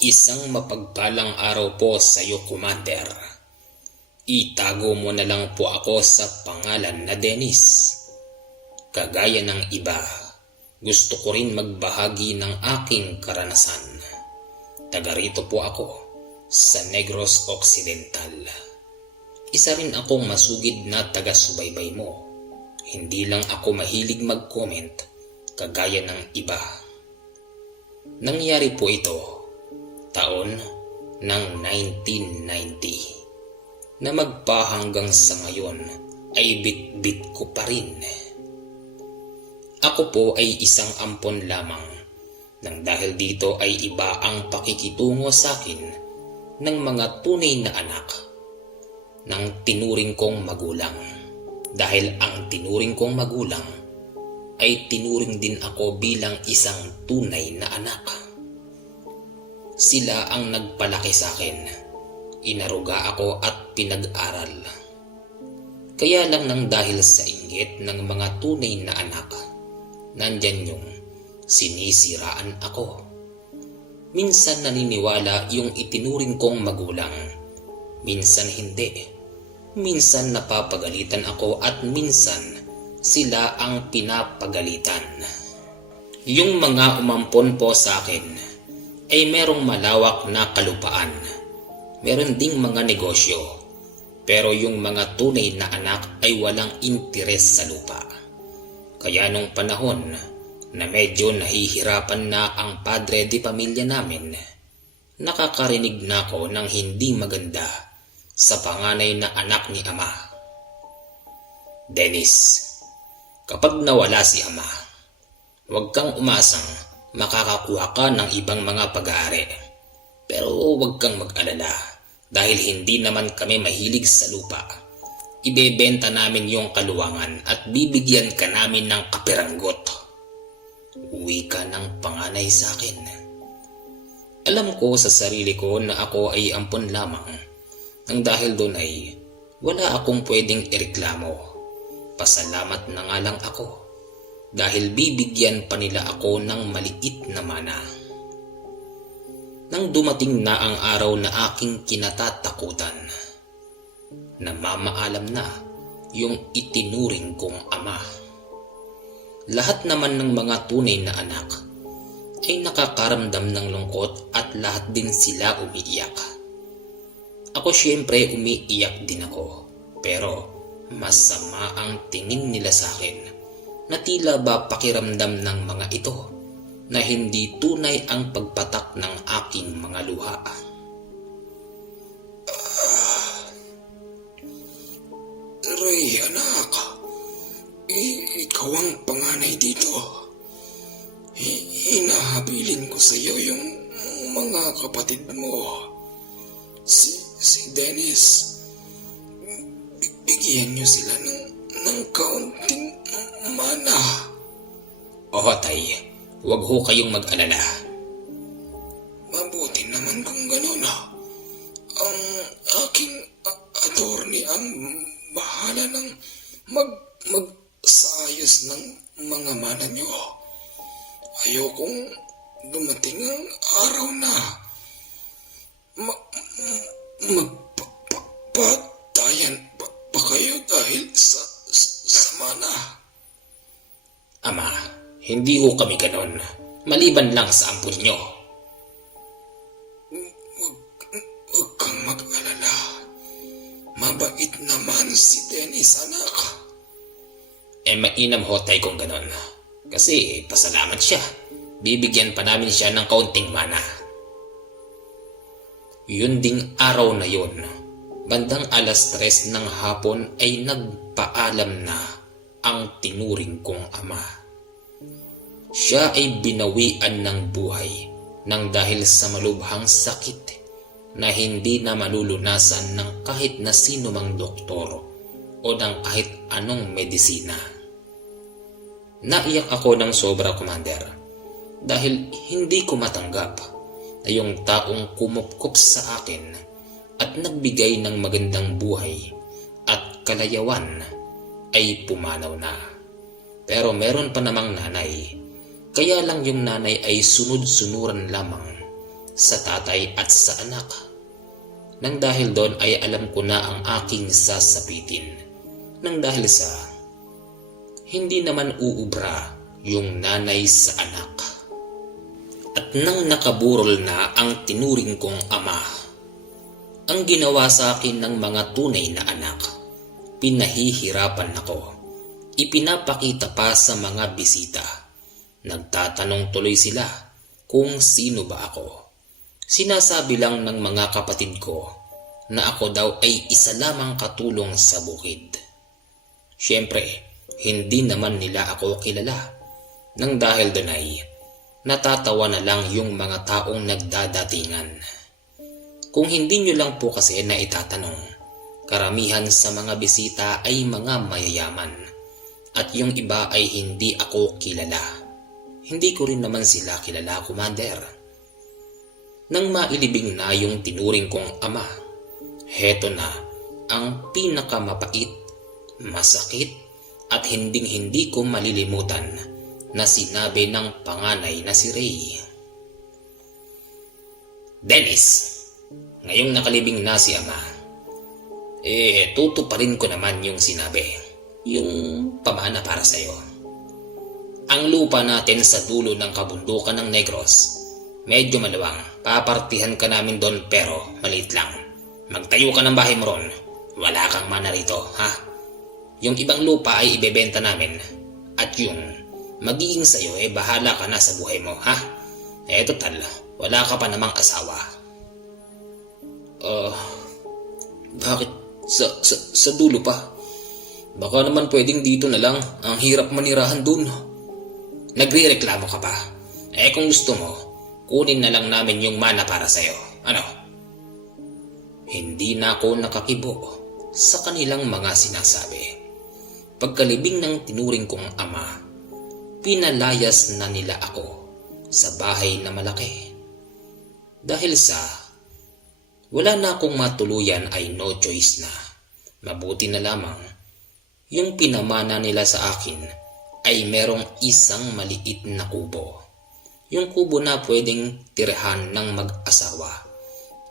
Isang mapagpalang araw po sa iyo, Commander. Itago mo na lang po ako sa pangalan na Dennis. Kagaya ng iba, gusto ko rin magbahagi ng aking karanasan. Taga rito po ako sa Negros Occidental. Isa rin akong masugid na taga-subaybay mo. Hindi lang ako mahilig mag-comment kagaya ng iba. Nangyari po ito taon ng 1990 na magpahanggang sa ngayon ay bit-bit ko pa rin. Ako po ay isang ampon lamang nang dahil dito ay iba ang pakikitungo sa akin ng mga tunay na anak ng tinuring kong magulang. Dahil ang tinuring kong magulang ay tinuring din ako bilang isang tunay na anak. Sila ang nagpalaki sa akin. Inaruga ako at pinag-aral. Kaya lang nang dahil sa inggit ng mga tunay na anak, nandyan yung sinisiraan ako. Minsan naniniwala yung itinuring kong magulang. Minsan hindi. Minsan napapagalitan ako at minsan sila ang pinapagalitan. Yung mga umampon po sa akin ay merong malawak na kalupaan. Meron ding mga negosyo. Pero yung mga tunay na anak ay walang interes sa lupa. Kaya nung panahon na medyo nahihirapan na ang padre di pamilya namin, nakakarinig na ako ng hindi maganda sa panganay na anak ni ama. Dennis, kapag nawala si ama, huwag kang umasang makakakuha ka ng ibang mga pag-aari. Pero huwag kang mag-alala dahil hindi naman kami mahilig sa lupa. Ibebenta namin yung kaluwangan at bibigyan ka namin ng kapiranggot. Uwi ka ng panganay sa akin. Alam ko sa sarili ko na ako ay ampon lamang nang dahil doon ay wala akong pwedeng ireklamo. Pasalamat na nga lang ako dahil bibigyan pa nila ako ng maliit na mana. Nang dumating na ang araw na aking kinatatakutan, namamaalam na yung itinuring kong ama. Lahat naman ng mga tunay na anak ay nakakaramdam ng lungkot at lahat din sila umiiyak. Ako syempre umiiyak din ako, pero masama ang tingin nila sa akin na tila ba pakiramdam ng mga ito na hindi tunay ang pagpatak ng aking mga luha. Ray, anak, ikaw ang panganay dito. Hinahabilin ko sa iyo yung mga kapatid mo. Si Dennis, bigyan niyo sila ng kaunting mana. O tay, huwag ho kayong mag-alala. Mabuti naman kung gano'n. Ang aking attorney ang bahala ng magsayos ng mga mana niyo. Ayokong dumating ang araw na magpatayan pa kayo dahil sa mana. Ama, hindi ho kami ganon. Maliban lang sa ampun nyo. Huwag kang mag-alala. Mabait naman si Dennis, anak. Mainam ho tay kung ganon. Kasi pasalamat siya. Bibigyan pa namin siya ng kaunting mana. Yun ding araw na yun, bandang 3:00 ng hapon ay nagpaalam na ang tinuring kong ama. Siya ay binawian ng buhay nang dahil sa malubhang sakit na hindi na malulunasan ng kahit na sino mang doktor o ng kahit anong medisina. Naiyak ako ng sobra, Commander, dahil hindi ko matanggap na yung taong kumupkup sa akin at nagbigay ng magandang buhay at kalayawan ay pumanaw na. Pero meron pa namang nanay, kaya lang yung nanay ay sunod-sunuran lamang sa tatay at sa anak. Nang dahil doon ay alam ko na ang aking sasapitin. Nang dahil sa hindi naman uubra yung nanay sa anak. At nang nakaburol na ang tinuring kong ama, ang ginawa sa akin ng mga tunay na anak, pinahihirapan ako. Ipinapakita pa sa mga bisita. Nagtatanong tuloy sila kung sino ba ako. Sinasabi lang ng mga kapatid ko na ako daw ay isa lamang katulong sa bukid. Siyempre, hindi naman nila ako kilala. Nang dahil doon ay natatawa na lang yung mga taong nagdadatingan. Kung hindi nyo lang po kasi na itatanong, karamihan sa mga bisita ay mga mayayaman at yung iba ay hindi ako kilala. Hindi ko rin naman sila kilala, Commander. Nang mailibing na yung tinuring kong ama, heto na ang pinakamapait, masakit at hinding-hindi ko malilimutan na sinabi ng panganay na si Ray. Dennis, ngayong nakalibing na si ama, tutuparin ko naman yung sinabi, yung pamana para sa'yo. Ang lupa natin sa dulo ng kabundukan ng Negros, medyo maluwang. Papartihan ka namin doon pero maliit lang. Magtayo ka ng bahay mo ron. Wala kang mana rito, ha? Yung ibang lupa ay ibebenta namin. At yung magiging sa'yo bahala ka na sa buhay mo, ha? Total, wala ka pa namang asawa. Bakit? Sa dulo pa? Baka naman pwedeng dito na lang. Ang hirap manirahan dun. Nagre-reklamo ka pa. Kung gusto mo, kunin na lang namin yung mana para sa'yo. Ano? Hindi na ako nakakibo sa kanilang mga sinasabi. Pagkalibing ng tinuring kong ama, pinalayas na nila ako sa bahay na malaki. Dahil sa wala na akong matuluyan ay no choice na. Mabuti na lamang yung pinamana nila sa akin ay merong isang maliit na kubo. Yung kubo na pwedeng tirahan ng mag-asawa.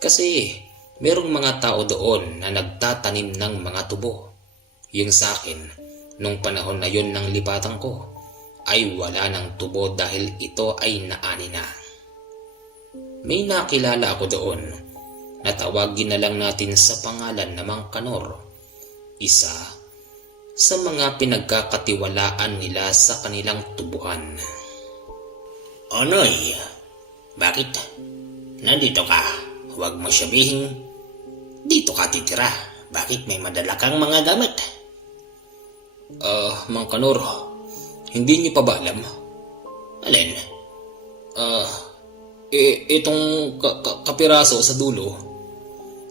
Kasi merong mga tao doon na nagtatanim ng mga tubo. Yung sa akin, nung panahon na yun ng lipatan ko, ay wala ng tubo dahil ito ay naani na. May nakilala ako doon na tawagin na lang natin sa pangalan na Mang Kanor. Isa sa mga pinagkakatiwalaan nila sa kanilang tubuhan. Onoy, bakit? Nandito ka. Huwag mo sabihin, dito ka titira. Bakit may madala kang mga gamit? Mang Kanor, hindi niyo pa ba alam? Alin? Itong kapiraso sa dulo,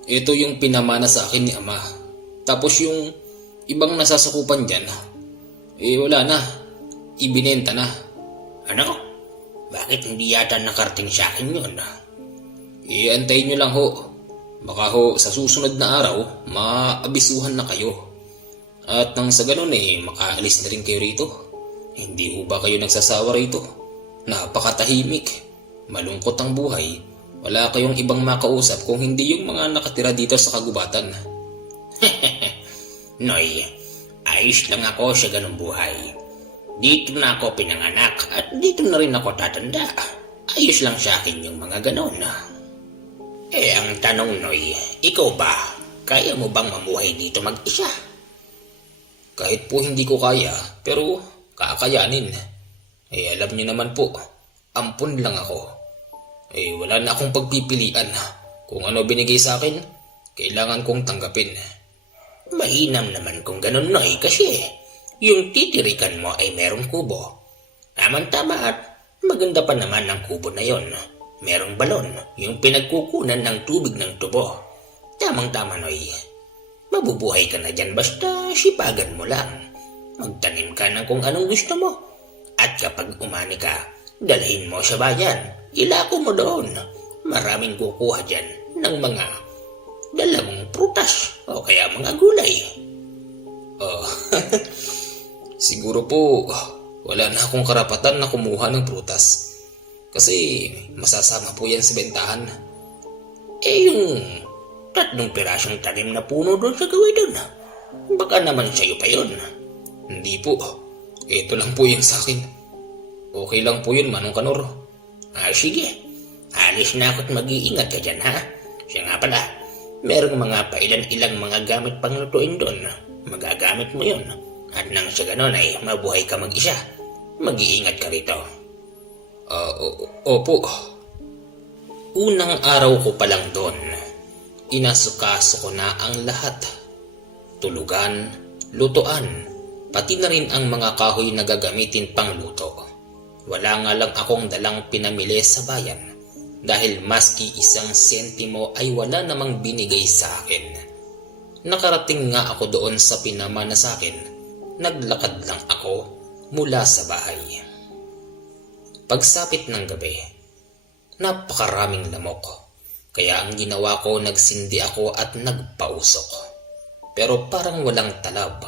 ito yung pinamana sa akin ni Ama. Tapos yung ibang nasasakupan dyan, wala na. Ibinenta na. Ano? Bakit hindi yata nakarating sa akin yun? Antayin nyo lang ho. Baka ho sa susunod na araw, maabisuhan na kayo. At nang sa ganun makaalis na rin kayo rito. Hindi ho ba kayo nagsasawa rito? Napakatahimik. Malungkot ang buhay. Wala kayong ibang makausap kung hindi yung mga nakatira dito sa kagubatan. Noy, ayos lang ako sa ganung buhay. Dito na ako pinanganak at dito na rin ako tatanda. Ayos lang sa akin yung mga ganon. Ang tanong, Noy, ikaw ba, kaya mo bang mamuhay dito mag-isa? Kahit po hindi ko kaya, pero kakayanin. Alam niyo naman po, ampun lang ako. Wala na akong pagpipilian. Kung ano binigay sa akin, kailangan kong tanggapin. Mainam naman kung ganon, Noy, kasi yung titirikan mo ay merong kubo. Tama-tama at maganda pa naman ang kubo na yon. Merong balon, yung pinagkukunan ng tubig ng tubo. Tamang-tama, Noy. Mabubuhay ka na dyan basta sipagan mo lang. Magtanim ka ng kung anong gusto mo. At kapag umani ka, dalhin mo sa bayan. Ilako mo doon. Maraming kukuha dyan ng mga dalamang prutas o kaya mga gulay. Siguro po, wala na akong karapatan na kumuha ng prutas. Kasi masasama po yan sa bentahan. Yung 3 pirasong tanim na puno doon sa gawin doon, baka naman sa'yo pa yun. Hindi po, ito lang po yung sa akin. Okay lang po yun, Manong Kanor. Sige, alis na ako't mag-iingat ka dyan, ha? Siya nga pala, merong mga pailan-ilang mga gamit pang lutuin doon. Magagamit mo yun. At nang sa ganon ay mabuhay ka mag-isa. Mag-iingat ka rito. Opo. Unang araw ko pa lang doon, inasukaso ko na ang lahat. Tulugan, lutuan, pati na rin ang mga kahoy na gagamitin pang luto. Wala nga lang akong dalang pinamili sa bayan dahil maski 1 sentimo ay wala namang binigay sa akin. Nakarating nga ako doon sa pinamana sa akin. Naglakad lang ako mula sa bahay. Pagsapit ng gabi, napakaraming lamok. Kaya ang ginawa ko, nagsindi ako at nagpausok. Pero parang walang talab.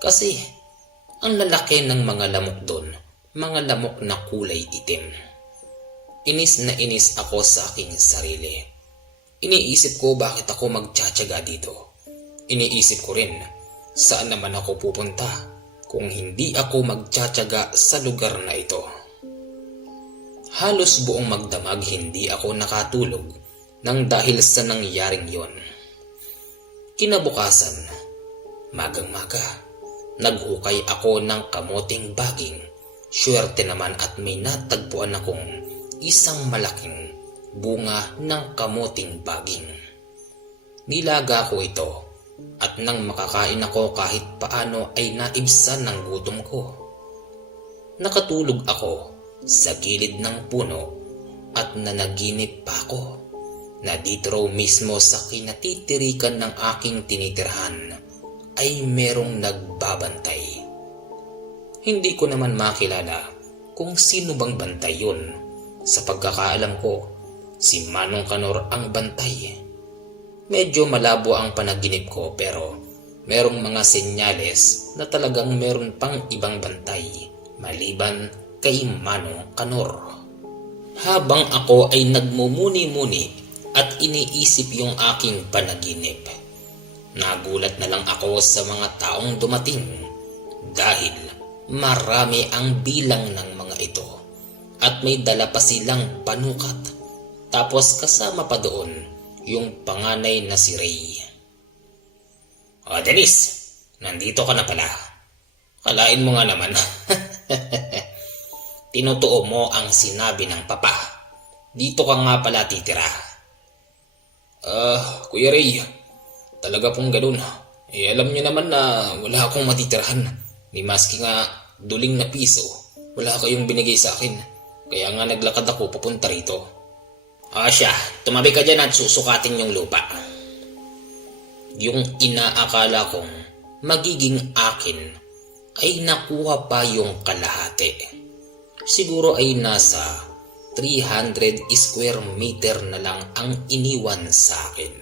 Kasi ang lalaki ng mga lamok doon, mga lamok na kulay itim. Inis na inis ako sa aking sarili. Iniisip ko bakit ako magtsatsaga dito. Iniisip ko rin, saan naman ako pupunta kung hindi ako magtsatsaga sa lugar na ito. Halos buong magdamag hindi ako nakatulog nang dahil sa nangyaring yon. Kinabukasan, magang-maga, naghukay ako ng kamoting baging. Swerte naman at may natagpuan akong isang malaking bunga ng kamoting baging. Nilaga ko ito. At nang makakain ako kahit paano ay naibsan ng gutom ko. Nakatulog ako sa gilid ng puno at nanaginip pa ako na dito raw mismo sa kinatitirikan ng aking tinitirhan ay merong nagbabantay. Hindi ko naman makilala kung sino bang bantay yun. Sa pagkakaalam ko, si Manong Kanor ang bantay. Medyo malabo ang panaginip ko pero merong mga senyales na talagang meron pang ibang bantay maliban kay Manong Kanor. Habang ako ay nagmumuni-muni at iniisip yung aking panaginip, nagulat na lang ako sa mga taong dumating dahil marami ang bilang ng mga ito at may dala pa silang panukat. Tapos kasama pa doon yung panganay na si Ray. Dennis, nandito ka na pala. Kalain mo nga naman. Tinutuo mo ang sinabi ng papa. Dito ka nga pala titira. Kuya Ray, talaga pong ganun. Alam niyo naman na wala akong matitirahan. Ni maski nga duling na piso, wala kayong binigay sa akin. Kaya nga naglakad ako papunta rito. Siya, tumabi ka dyan at susukatin yung lupa. Yung inaakala kong magiging akin ay nakuha pa yung kalahati. Siguro ay nasa 300 square meter na lang ang iniwan sa akin.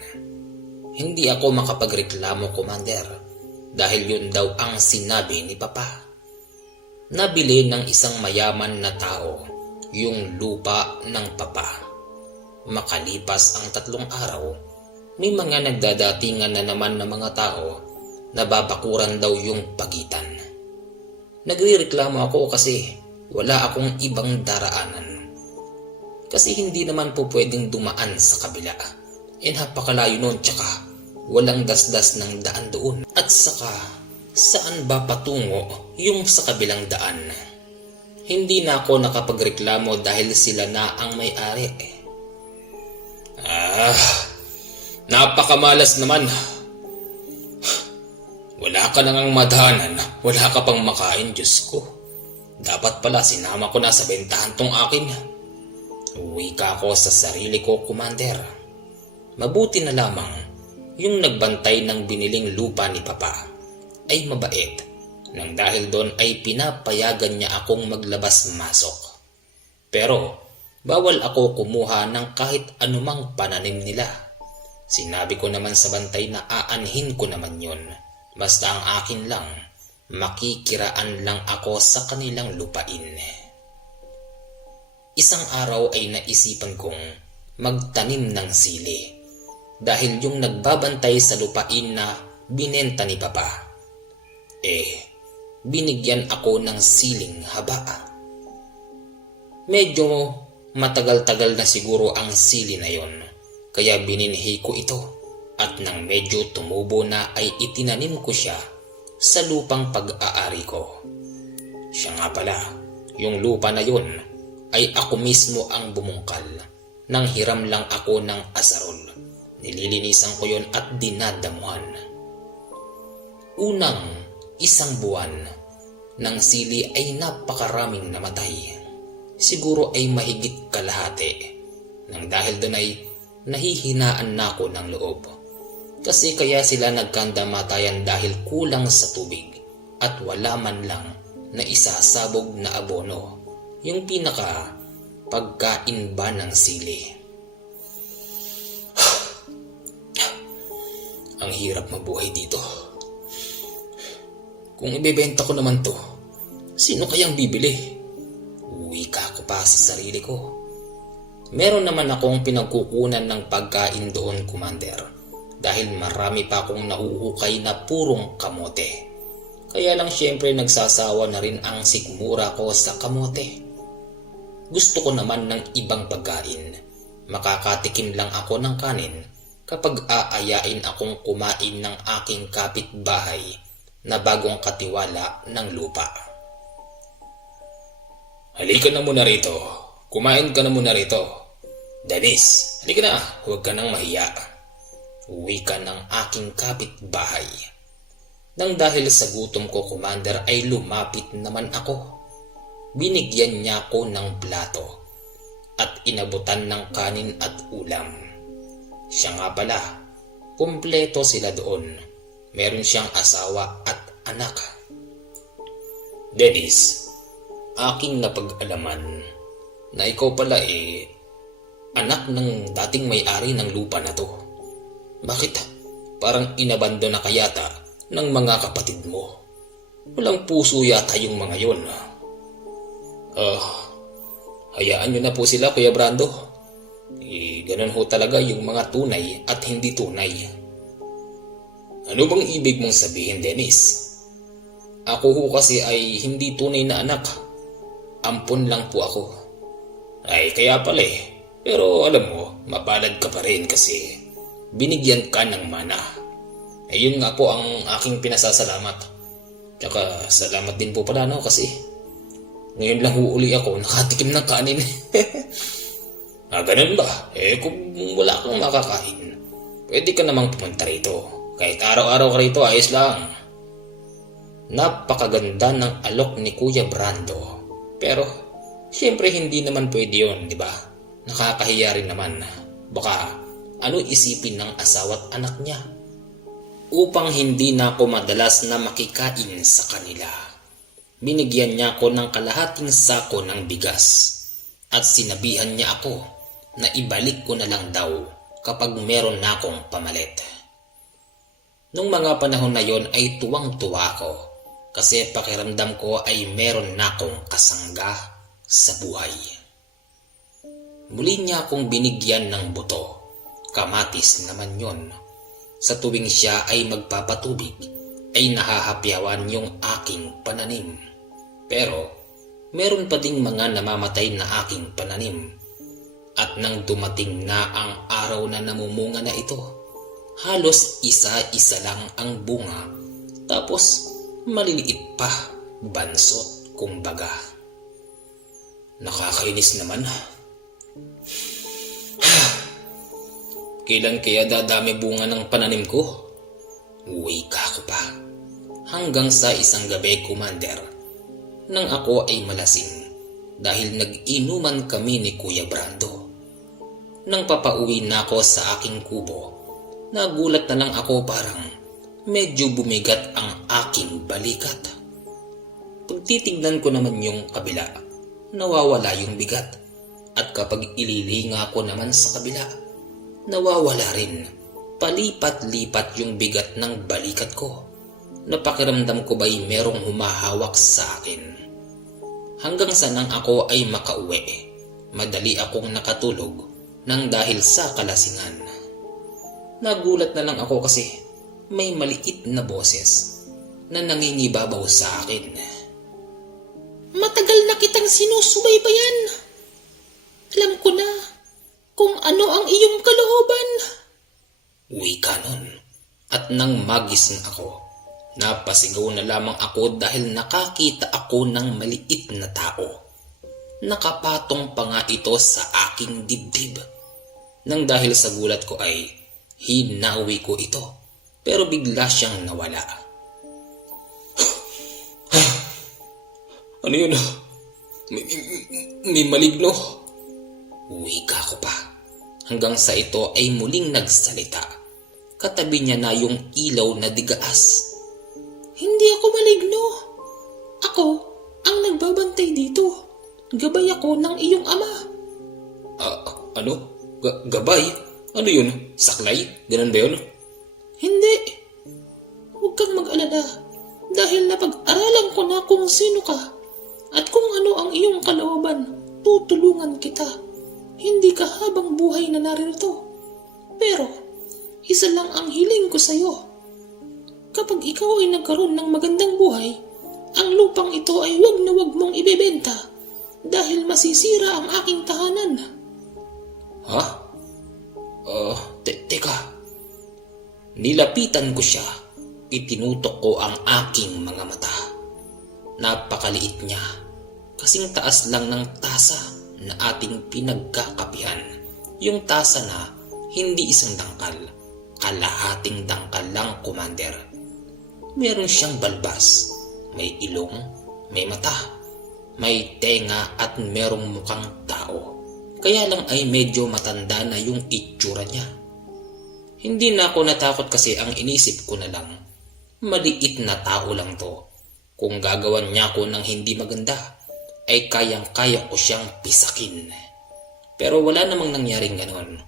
Hindi ako makapagreklamo, Commander, dahil yun daw ang sinabi ni Papa. Nabili ng isang mayaman na tao yung lupa ng Papa. Makalipas ang 3 araw, may mga nagdadatingan na naman ng mga tao na babakuran daw yung pagitan. Nagrereklamo ako kasi wala akong ibang daraanan. Kasi hindi naman po pwedeng dumaan sa kabila. Napakalayo nun, tsaka walang dasdas ng daan doon. At saka, saan ba patungo yung sa kabilang daan? Hindi na ako nakapagreklamo dahil sila na ang may-ari. Napakamalas naman. Wala ka nang madhanan, wala ka pang makain, Diyos ko. Dapat pala sinama ko na sa bentahan tong akin. Uwi ka ako sa sarili ko, Commander. Mabuti na lamang yung nagbantay ng biniling lupa ni Papa ay mabait, nang dahil doon ay pinapayagan niya akong maglabas-masok. Pero bawal ako kumuha ng kahit anumang pananim nila. Sinabi ko naman sa bantay na aanhin ko naman yon. Basta ang akin lang, makikiraan lang ako sa kanilang lupain. isang araw ay naisipan kong magtanim ng sili dahil yung nagbabantay sa lupain na binenta ni Papa, binigyan ako ng siling haba. Medyo matagal-tagal na siguro ang sili na yon, kaya bininhi ko ito at nang medyo tumubo na ay itinanim ko siya sa lupang pag-aari ko. Siya nga pala, yung lupa na yon ay ako mismo ang bumungkal. Nang hiram lang ako ng asarol, nililinisan ko yon at dinadamuhan. Unang isang buwan ng sili ay napakaraming namatay. Siguro ay mahigit kalahati. Nang dahil doon ay nahihinaan na ako ng loob. Kasi kaya sila nagkandamatayan dahil kulang sa tubig at wala man lang na isasabog na abono, yung pinaka pagkain ba ng sili. Ang hirap mabuhay dito. Kung ibebenta ko naman to, sino kayang bibili? Uwi ka ako pa sa sarili ko. Meron naman akong pinagkukunan ng pagkain doon, Commander, dahil marami pa akong nahuhukay na purong kamote. Kaya lang syempre nagsasawa na rin ang sikmura ko sa kamote. Gusto ko naman ng ibang pagkain. Makakatikim lang ako ng kanin kapag aayain akong kumain ng aking kapitbahay na bagong katiwala ng lupa. Halika na muna rito. Kumain ka na muna rito. Dennis, halika na. Huwag ka nang mahiya. Uwi ka ng aking kapitbahay. Nang dahil sa gutom ko, Commander, ay lumapit naman ako. Binigyan niya ako ng plato at inabutan ng kanin at ulam. Siya nga pala, kumpleto sila doon. Meron siyang asawa at anak. Dennis, aking napag-alaman na ikaw pala anak ng dating may-ari ng lupa na to. Bakit parang inabando na kayata ng mga kapatid mo? Walang puso yata yung mga yon. Hayaan nyo na po sila, Kuya Brando. Ganun ho talaga yung mga tunay at hindi tunay. Ano bang ibig mong sabihin, Dennis? Ako ho kasi ay hindi tunay na anak. Ampon lang po ako. Ay, kaya pala Pero alam mo, mapalad ka pa rin kasi binigyan ka ng mana. Ayun nga po ang aking pinasasalamat. Tsaka salamat din po pala kasi ngayon lang huuli ako nakatikim ng kanin. Ganun ba? Kung wala kang makakain, pwede ka namang pumunta rito. Kahit araw-araw ka rito, ayos lang. Napakaganda ng alok ni Kuya Brando. Pero, siyempre hindi naman pwede yun, di ba? Nakakahiya rin naman. Baka, ano isipin ng asawa't anak niya? Upang hindi na ako madalas na makikain sa kanila, binigyan niya ako ng kalahating sako ng bigas at sinabihan niya ako na ibalik ko na lang daw kapag meron na akong pamalit. Nung mga panahon na yon ay tuwang-tuwa ako kasi pakiramdam ko ay meron na akong kasangga sa buhay. Muli niya akong binigyan ng buto, kamatis naman yon. Sa tuwing siya ay magpapatubig ay nahahapyawan yung aking pananim. Pero meron pa ding mga namamatay na aking pananim. At nang dumating na ang araw na namumunga na ito, halos isa-isa lang ang bunga. Tapos maliliit pa, bansot kumbaga. Nakakainis naman. Kailan kaya dadami bunga ng pananim ko? Uwi ka ako pa. Hanggang sa isang gabi, Commander, nang ako ay malasing dahil nag-inuman kami ni Kuya Brando. Nang papauwi na ako sa aking kubo, nagulat na lang ako parang medyo bumigat ang aking balikat. Pagtitignan ko naman yung kabila, nawawala yung bigat. At kapag ililinga ko naman sa kabila, nawawala rin. Palipat-lipat yung bigat ng balikat ko. Napakiramdam ko ba'y merong humahawak sa akin. Hanggang sa nang ako ay makauwi, madali akong nakatulog nang dahil sa kalasingan. Nagulat na lang ako kasi may maliit na boses na nangingibabaw sa akin. Matagal na kitang sinusubaybayan. Alam ko na kung ano ang iyong kalooban. Wika nun. At nang magising ako, napasigaw na lamang ako dahil nakakita ako ng maliit na tao. Nakapatong pa nga ito sa aking dibdib. Nang dahil sa gulat ko ay hinawi ko ito, pero bigla siyang nawala. Ano yun? May maligno. Wika ko pa. Hanggang sa ito ay muling nagsalita. Katabi niya na yung ilaw na digaas. Hindi ako maligno. Ako ang nagbabantay dito. Gabay ako ng iyong ama. Ano? Gabay? Ano yun? Saklay? Ganun ba yun? Hindi. Huwag kang mag-alala. Dahil napag-aralan ko na kung sino ka at kung ano ang iyong kalooban, tutulungan kita. Hindi ka habang buhay na naririto. Pero isa lang ang hiling ko sa iyo. Kapag ikaw ay nagkaroon ng magandang buhay, ang lupang ito ay wag na wag mong ibebenta dahil masisira ang aking tahanan. Ha? Teka. Nilapitan ko siya. Itinutok ko ang aking mga mata. Napakaliit niya. Kasing taas lang ng tasa na ating pinagkakapihan. Yung tasa na hindi isang dangkal. Kalahating dangkal lang, Commander. Meron siyang balbas. May ilong, may mata, may tenga at merong mukhang tao. Kaya lang ay medyo matanda na yung itsura niya. Hindi na ako natakot kasi ang inisip ko na lang, maliit na tao lang to. Kung gagawan niya ako ng hindi maganda, ay kayang-kaya ko siyang pisakin. Pero wala namang nangyaring ganon.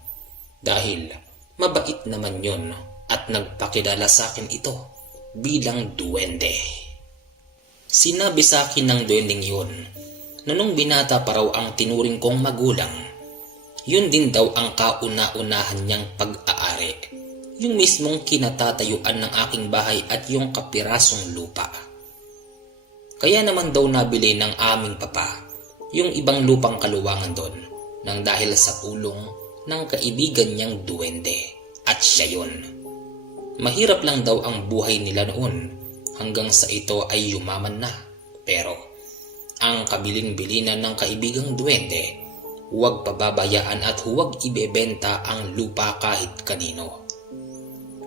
Dahil mabait naman yun at nagpakilala sa akin ito bilang duwende. Sinabi sa akin ng duwendeng yun na nung binata pa raw ang tinuring kong magulang, yun din daw ang kauna-unahan niyang pag-aari, yung mismong kinatatayuan ng aking bahay at yung kapirasong lupa. Kaya naman daw nabili ng aming papa yung ibang lupang kaluwangan doon nang dahil sa tulong ng kaibigan niyang duwende at siya yun. Mahirap lang daw ang buhay nila noon hanggang sa ito ay yumaman na. Pero ang kabilin-bilinan ng kaibigang duwende, huwag pababayaan at huwag ibebenta ang lupa kahit kanino.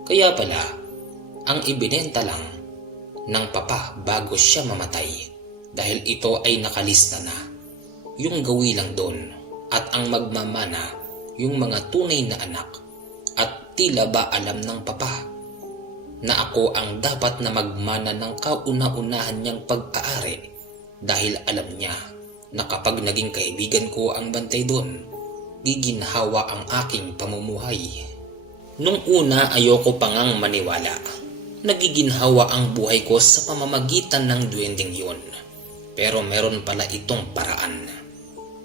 Kaya pala, ang ibinenta lang ng papa bago siya mamatay dahil ito ay nakalista na. Yung gawi lang doon at ang magmamana yung mga tunay na anak at tila ba alam ng papa na ako ang dapat na magmana ng kauna-unahan niyang pag-aari dahil alam niya na kapag naging kaibigan ko ang bantay doon, giginhawa ang aking pamumuhay. Nung una ayoko pangang maniwala. Nagiginhawa ang buhay ko sa pamamagitan ng duwending yun. Pero meron pala itong paraan.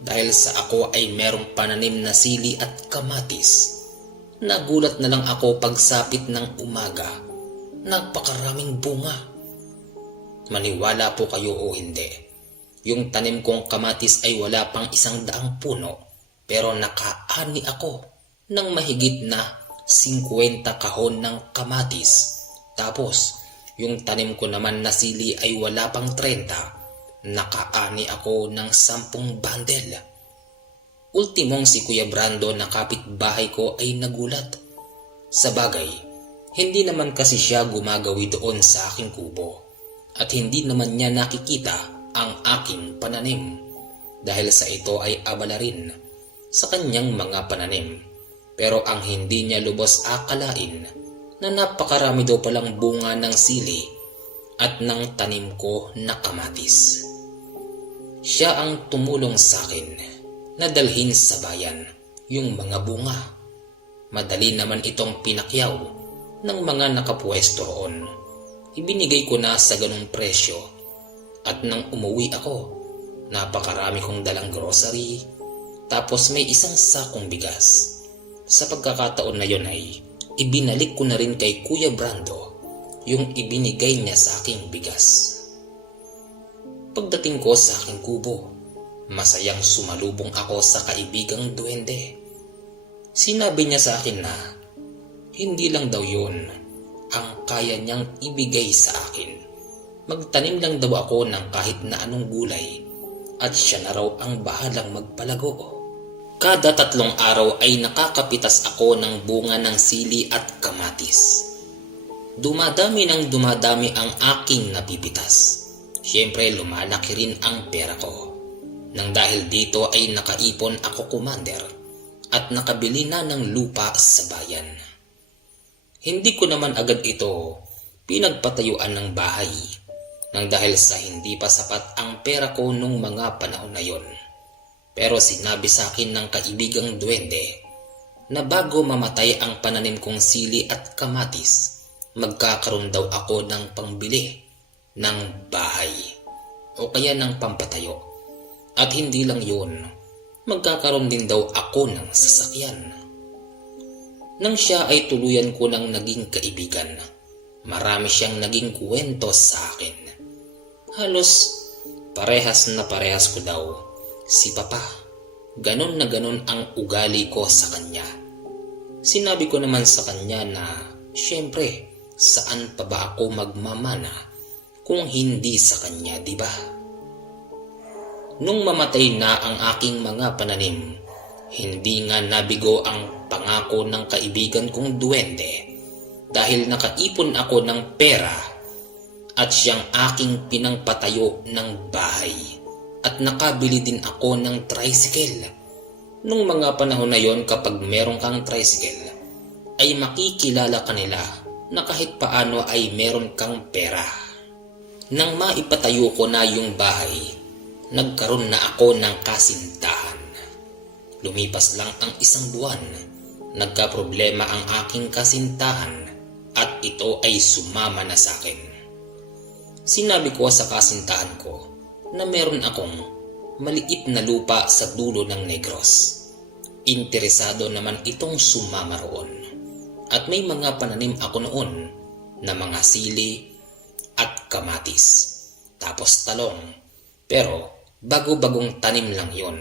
Dahil sa ako ay merong pananim na sili at kamatis. Nagulat na lang ako pagsapit ng umaga. Nagpakaraming bunga. Maniwala po kayo o hindi, yung tanim kong kamatis ay wala pang 100 puno, pero nakaani ako ng mahigit na 50 kahon ng kamatis. Tapos, yung tanim ko naman na sili ay wala pang 30, nakaani ako ng 10 bundle. Ultimong si Kuya Brando na kapitbahay ko ay nagulat. Sa bagay, hindi naman kasi siya gumagawi doon sa aking kubo at hindi naman niya nakikita ang aking pananim dahil sa ito ay abala rin sa kanyang mga pananim. Pero ang hindi niya lubos akalain na napakarami daw palang bunga ng sili at ng tanim ko na kamatis. Siya ang tumulong sa akin na dalhin sa bayan yung mga bunga. Madali naman itong pinakyaw ng mga nakapwesto roon. Ibinigay ko na sa ganung presyo at nang umuwi ako, napakarami kong dalang grocery, Tapos may isang sakong bigas. Sa pagkakataon na yon ay ibinalik ko na rin kay Kuya Brando yung ibinigay niya sa aking bigas. Pagdating ko sa aking kubo, masayang sumalubong ako sa kaibigang duwende. Sinabi niya sa akin na hindi lang daw yun ang kaya niyang ibigay sa akin. Magtanim lang daw ako ng kahit na anong gulay at siya na raw ang bahalang magpalago. Kada 3 araw ay nakakapitas ako ng bunga ng sili at kamatis. Dumadami ng dumadami ang aking napipitas. Siyempre lumalaki rin ang pera ko. Nang dahil dito ay nakaipon ako, Commander, at nakabili na ng lupa sa bayan. Hindi ko naman agad ito pinagpatayuan ng bahay nang dahil sa hindi pa sapat ang pera ko nung mga panahon na yon. Pero sinabi sa akin ng kaibigang duwende na bago mamatay ang pananim kong sili at kamatis, magkakaroon daw ako ng pangbili ng bahay o kaya ng pampatayo. At hindi lang yun, magkakaroon din daw ako ng sasakyan. Nang siya ay tuluyan ko ng naging kaibigan, marami siyang naging kwento sa akin. Halos parehas na parehas ko daw si Papa. Ganon na ganon ang ugali ko sa kanya. Sinabi ko naman sa kanya na syempre, saan pa ba ako magmamana kung hindi sa kanya, di ba? Nung mamatay na ang aking mga pananim, hindi nga nabigo ang pangako ng kaibigan kong duwende dahil nakaipon ako ng pera at siyang aking pinangpatayo ng bahay at nakabili din ako ng tricycle. Nung mga panahon na yon, kapag meron kang tricycle ay makikilala ka nila na kahit paano ay meron kang pera. Nang maipatayo ko na yung bahay, nagkaroon na ako ng kasintahan. Lumipas lang ang 1 buwan, nagkaproblema ang aking kasintahan at ito ay sumama na sa akin. Sinabi ko sa kasintahan ko na meron akong maliit na lupa sa dulo ng Negros. Interesado naman itong sumama roon. At may mga pananim ako noon na mga sili at kamatis. Tapos talong. Pero bago-bagong tanim lang yon.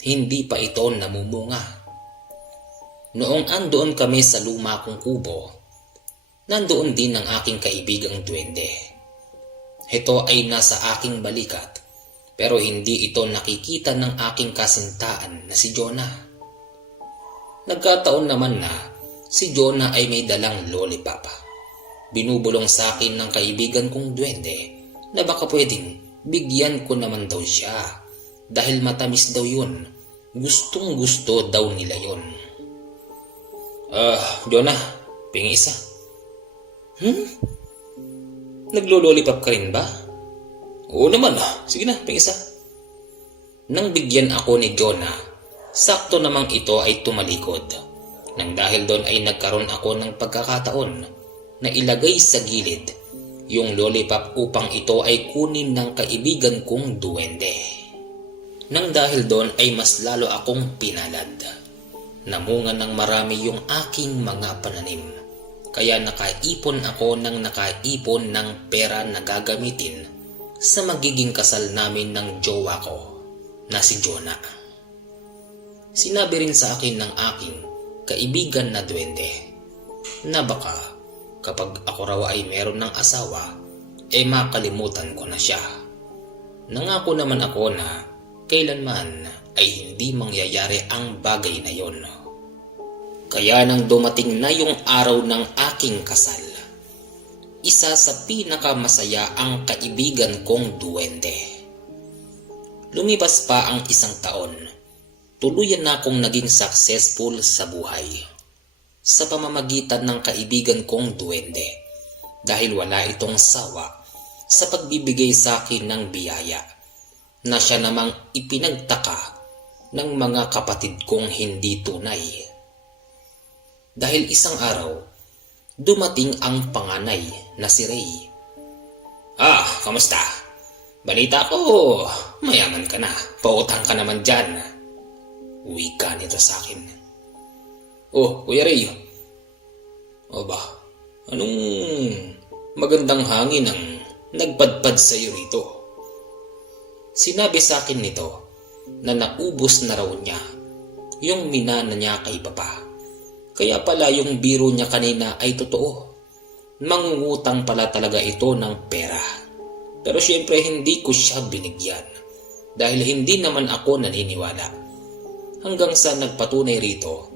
Hindi pa ito namumunga. Noong andoon kami sa luma kong kubo, nandoon din ang aking kaibigang duwende. Ito ay nasa aking balikat, pero hindi ito nakikita ng aking kasintahan na si Jonah. Nagkataon naman na si Jonah ay may dalang lollipop. Binubulong sa akin ng kaibigan kong duwende na baka pwedeng bigyan ko naman daw siya dahil matamis daw yun. Gustong gusto daw nila yun. Jonah, pingi isa. Naglo-lollipop ka rin ba? Oo naman, sige na, pingi isa. Nang bigyan ako ni Jonah, sakto namang ito ay tumalikod. Nang dahil doon ay nagkaroon ako ng pagkakataon na ilagay sa gilid yung lollipop upang ito ay kunin ng kaibigan kong duwende. Nang dahil doon ay mas lalo akong pinalad. Namunga ng marami yung aking mga pananim. Kaya nakaipon ako ng nakaipon ng pera na gagamitin sa magiging kasal namin ng jowa ko na si Jonah. Sinabi rin sa akin ng aking kaibigan na duwende na baka kapag ako raw ay meron ng asawa, makalimutan ko na siya. Nangako naman ako na kailanman ay hindi mangyayari ang bagay na yon. Kaya nang dumating na yung araw ng aking kasal, isa sa pinakamasaya ang kaibigan kong duwende. Lumipas pa ang 1 taon, tuluyan na akong naging successful sa buhay sa pamamagitan ng kaibigan kong duwende dahil wala itong sawa sa pagbibigay sa akin ng biyaya na siya namang ipinagtaka ng mga kapatid kong hindi tunay. Dahil isang araw, dumating ang panganay na si Ray. Kamusta? Balita ko, mayaman ka na. Pautang ka naman dyan. Wika nito sa akin. Oh, Kuya Ray. O ba, anong magandang hangin ang nagpadpad sa iyo rito? Sinabi sa akin nito na naubos na raw niya yung minana niya kay Papa. Kaya pala yung biro niya kanina ay totoo. Mangungutang pala talaga ito ng pera. Pero syempre hindi ko siya binigyan dahil hindi naman ako naniniwala. Hanggang sa nagpatunay rito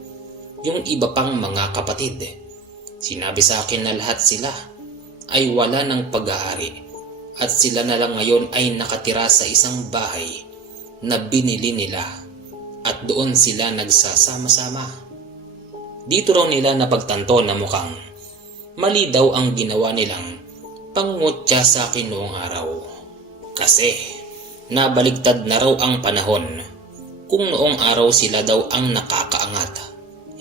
yung iba pang mga kapatid. Sinabi sa akin na lahat sila ay wala ng pag-aari at sila na lang ngayon ay nakatira sa isang bahay na binili nila at doon sila nagsasama-sama. Dito raw nila napagtanto na mukhang mali daw ang ginawa nilang pangungutya sa akin noong araw. Kasi nabaligtad na raw ang panahon. Kung noong araw sila daw ang nakakaangat,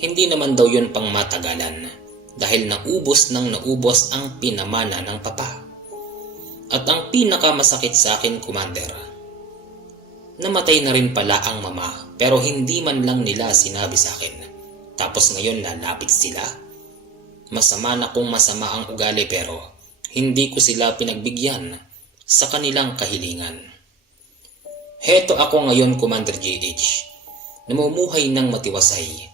hindi naman daw yun pang matagalan dahil naubos ang pinamana ng Papa. At ang pinakamasakit sa akin, Commander, namatay na rin pala ang mama pero hindi man lang nila sinabi sa akin. Tapos ngayon lalapit sila. Masama na kung masama ang ugali pero hindi ko sila pinagbigyan sa kanilang kahilingan. Heto ako ngayon, Commander JH, namumuhay ng matiwasay.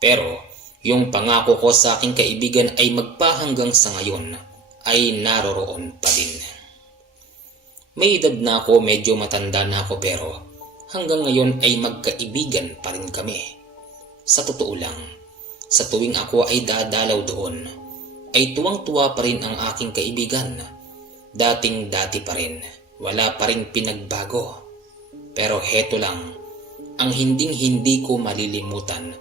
Pero yung pangako ko sa aking kaibigan ay magpahanggang sa ngayon ay naroroon pa din. May edad na ako, medyo matanda na ako pero hanggang ngayon ay magkaibigan pa rin kami. Sa totoo lang, sa tuwing ako ay dadalaw doon, ay tuwang-tuwa pa rin ang aking kaibigan. Dating-dati pa rin, wala pa rin pinagbago. Pero heto lang, ang hinding-hindi ko malilimutan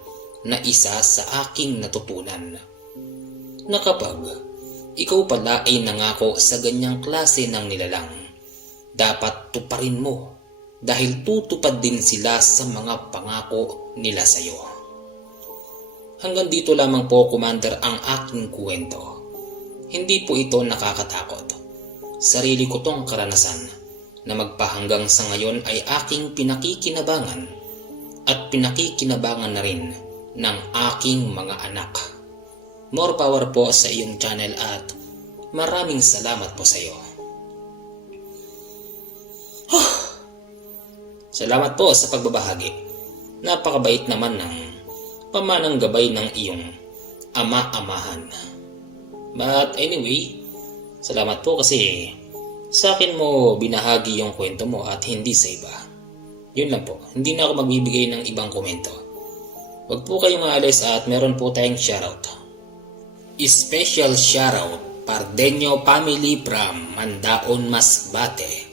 na isa sa aking natutunan. Na kapag ikaw pala ay nangako sa ganyang klase ng nilalang, dapat tuparin mo dahil tutupad din sila sa mga pangako nila sa iyo. Hanggang dito lamang po, Commander, ang aking kwento. Hindi po ito nakakatakot. Sarili ko tong karanasan na magpahanggang sa ngayon ay aking pinakikinabangan at pinakikinabangan na rin ng aking mga anak. More power po sa iyong channel at maraming salamat po sa iyo. Salamat po sa pagbabahagi. Napakabait naman ng pamanang gabay ng iyong ama-amahan. But anyway, salamat po kasi sa akin mo binahagi yung kwento mo at hindi sa iba. Yun lang po, hindi na ako magbibigay ng ibang komento. Huwag po kayong aalis at meron po tayong shoutout. Special shoutout Pardenyo family from Mandaon, Masbate.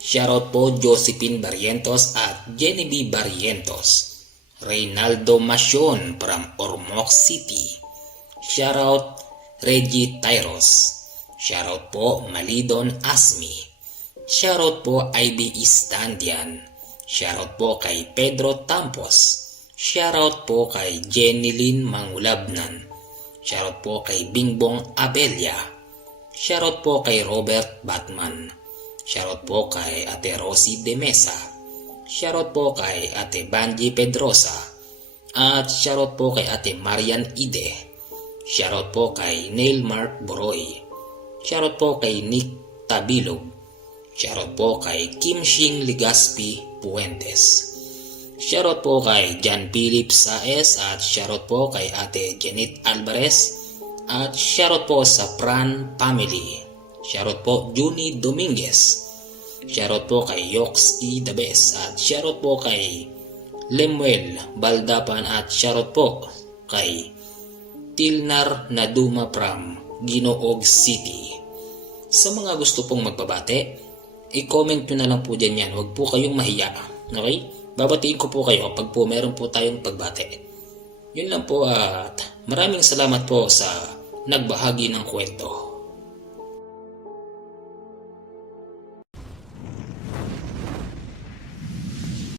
Shoutout po Josephine Barrientos at Genevieve Barrientos. Reynaldo Masyon from Ormoc City. Shoutout Reggie Tyros. Shoutout po Malidon Asmi. Shoutout po IB Istandian. Shoutout po kay Pedro Tampos. Shoutout po kay Jenilyn Mangulabnan. Shoutout po kay Bingbong Abelia. Shoutout po kay Robert Batman. Shoutout po kay Ate Rosie de Mesa. Shoutout po kay Ate Banji Pedrosa. At shoutout po kay Ate Marian Ide. Shoutout po kay Neil Mark Boroy. Shoutout po kay Nick Tabilog. Shoutout po kay Kim Shing Ligaspi Puentes. Shoutout po kay John Philip Saez at shoutout po kay Ate Janet Alvarez at shoutout po sa Pran family. Shoutout po Juni Dominguez. Shoutout po kay Yox E. Dabes at shoutout po kay Lemuel Baldapan at shoutout po kay Tilnar Naduma from Ginoog City. Sa mga gusto pong magbabate, i-comment nyo na lang po dyan yan. Huwag po kayong mahiya. Okay? Babatiin ko po kayo pag po meron po tayong pagbate. Yun lang po at maraming salamat po sa nagbahagi ng kwento.